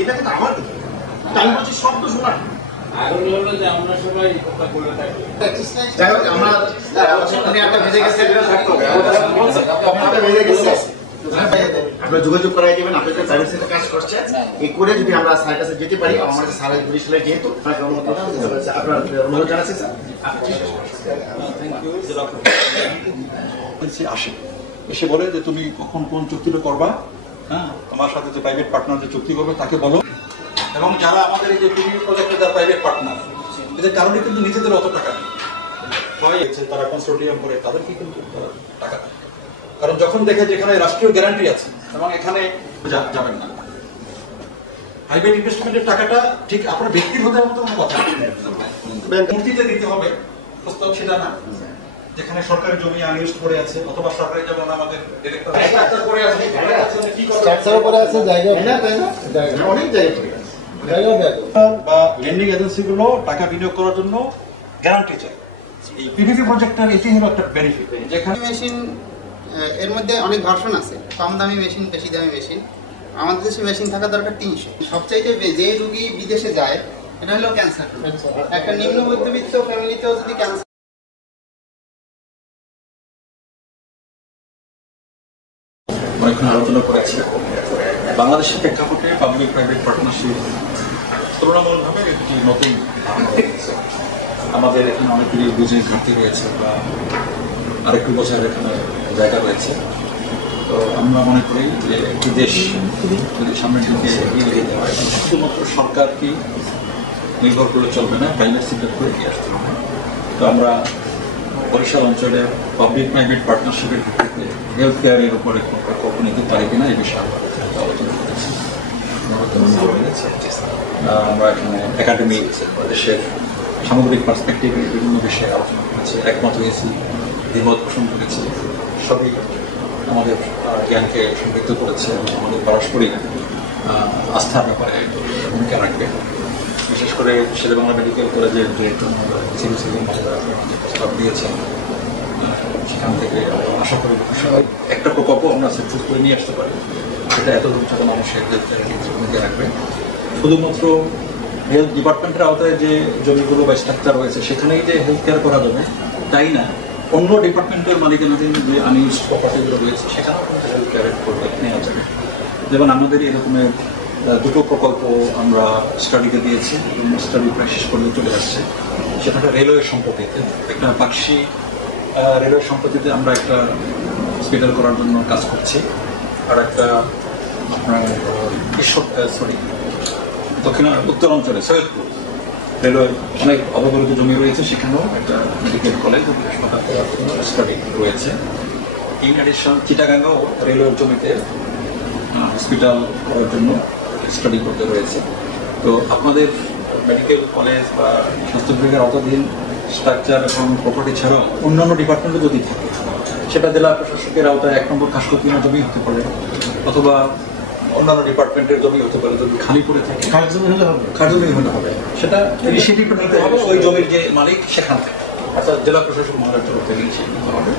এটা কিন্তু আমার আমি বলছি শব্দ শোনা আমরা সবাই কথা বলে থাকি। যাই হোক আমার একটা ভেজে গেছে আপনারা যোগাযোগ করাই দেবেন। আপনাদের প্রাইভেট সেক্টর কাজ করছে এই করে যদি আমরা স্যারের কাছে যেতে পারি আমাদের স্যারের বরিশালে যেহেতু আপনার অনুরোধ জানাচ্ছি স্যার আসে এসে বলে যে তুমি কখন কোন চুক্তিটা করবা, হ্যাঁ তোমার সাথে যে প্রাইভেট পার্টনার যে চুক্তি করবে তাকে বলো। এবং যারা আমাদের এই যে পিডিপি প্রজেক্টের যারা প্রাইভেট পার্টনার এদের কারণে কিন্তু নিজেদের অত টাকা নেই, তারা কনসোর্টিয়াম করে তাদেরকে কিন্তু টাকা নেই। কারণ যখন দেখে যে এখানে রাষ্ট্রীয় গ্যারান্টি আছে এবং এখানে যাবেন না প্রাইভেট ইনভেস্টমেন্টের টাকাটা ঠিক আপনার ব্যক্তিগতের মতো কোনো কথা মূর্তিতে দিতে হবে প্রস্তাব সেটা না, যেখানে সরকারি জমি আনইউজড পড়ে আছে অথবা সরকারি যেমন আমাদের ডিরেক্টর করে আছে কি করে আছে জায়গা অনেক জায়গা বা লেন্ডিং এজেন্সিগুলো টাকা বিনিয়োগ করার জন্য গ্যারান্টি চায়। এই পিডিপি প্রজেক্টের এটি হলো একটা বেনিফিট। যেখানে মেশিন এর মধ্যে অনেক ভার্সন আছে, কম দামি মেশিন, বেশি দামি মেশিন। আমাদের দেশে মেশিন থাকা দরকার 300। সবচাইতে যে রুগী বিদেশে যায় এটা হলো ক্যান্সার। একটা নিম্ন মধ্যবিত্ত ফ্যামিলিতেও যদি ক্যান্সার অনেকক্ষণ আলোচনা করেছি বাংলাদেশের প্রেক্ষাপটে পাবলিক প্রাইভেট পার্টনারশিপ তুলনামূলকভাবে একটি নতুন ধারণা রয়েছে। আমাদের এখানে অনেকগুলি বুঝে ঘাটতি রয়েছে বা আরেকটু বোঝার এখানে জায়গা রয়েছে। তো আমরা মনে করি যে একটি দেশ যদি সামনের দিকে এগিয়ে যেতে হয় শুধুমাত্র সরকারকে নির্ভর করে চলবে না, প্রাইভেট সেক্টরকে এগিয়ে আসতে হবে। তো আমরা বরিশাল অঞ্চলে পাবলিক প্রাইভেট পার্টনারশিপের ভিত্তিতে হেলথ কেয়ারের উপরে প্রকল্প নিতে পারি কিনা এই বিষয়ে আমরা আলোচনা করেছি। আমরা এখানে একাডেমি দেশের সামগ্রিক পার্সপেক্টিভে বিভিন্ন বিষয়ে আলোচনা করেছি, একমত হয়েছি, দ্বিমত পোষণ করেছি। সবই আমাদের জ্ঞানকে সমৃদ্ধ করেছে এবং আমাদের পারস্পরিক আস্থার ব্যাপারে ভূমিকা রাখবে। বিশেষ করে শেরেবাংলা মেডিকেল কলেজের ডিরেক্টর সিভিল প্রস্তাব দিয়েছেন, সেখান থেকে আশা করি একটা প্রকল্প আমরা সাকসেস করে নিয়ে আসতে পারি। সেটা এত দূর মানুষের ভূমিকা রাখবে। শুধুমাত্র হেলথ ডিপার্টমেন্টের আওতায় যে জমিগুলো বা স্ট্রাকচার রয়েছে সেখানেই যে হেলথ কেয়ার করা যাবে তাই না, অন্য ডিপার্টমেন্টের মালিকানাধীন যে আনইউজড প্রপার্টিগুলো রয়েছে সেখানেও কিন্তু হেলথ কেয়ারের প্রকল্প নেওয়া যাবে। যেমন আমাদের এরকমের দুটো প্রকল্প আমরা স্টাডিতে দিয়েছি এবং স্টাডি প্রায় শেষ করে চলে আসছে। সেটা একটা রেলওয়ে সম্পত্তিতে, একটা পাকশি রেলওয়ে সম্পত্তিতে আমরা একটা হসপিটাল করার জন্য কাজ করছি। আর একটা আপনার উত্তর অঞ্চলে সৈয়দপুর রেলওয়ে অনেক অবহেলিত জমি রয়েছে, সেখানেও একটা মেডিকেল কলেজ এবং হাসপাতাল করার জন্য স্টাডি রয়েছে। ইন অ্যাডিশন চিটাগাঙ্গেও রেলওয়ের জমিতে হসপিটাল করার জন্য স্টাডি করতে রয়েছে। তো আপনাদের মেডিকেল কলেজ বা স্বাস্থ্য বিভাগের আওতাধীন স্ট্রাকচার এবং প্রপার্টি ছাড়াও অন্যান্য ডিপার্টমেন্টে যদি থাকে সেটা জেলা প্রশাসকের আওতায় 1 নম্বর খাসখতিয়ান জমি হতে পারে অথবা অন্যান্য ডিপার্টমেন্টের জমি হতে পারে। যদি খালি করে থাকে খাস জমি হলে হবে, সেটা ইনিশিয়েটিভ নিতে হবে ওই জমির যে মালিক সেখান থেকে, অর্থাৎ জেলা প্রশাসক মহলের তরফ থেকে ইনিশিয়েটিভ নিতে হবে।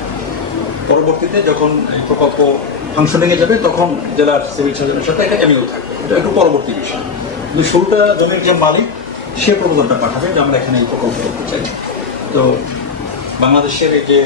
পরবর্তীতে যখন এই প্রকল্প ফাংশনিংয়ে যাবে তখন জেলার সিভিল সার্জনের সাথে একটা এমইউ থাকবে, এটা একটু পরবর্তী বিষয়। কিন্তু শুরুটা জমির যে মালিক সে প্রপোজালটা পাঠাবে যে আমরা এখানে এই প্রকল্প করতে চাই। তো বাংলাদেশের এই যে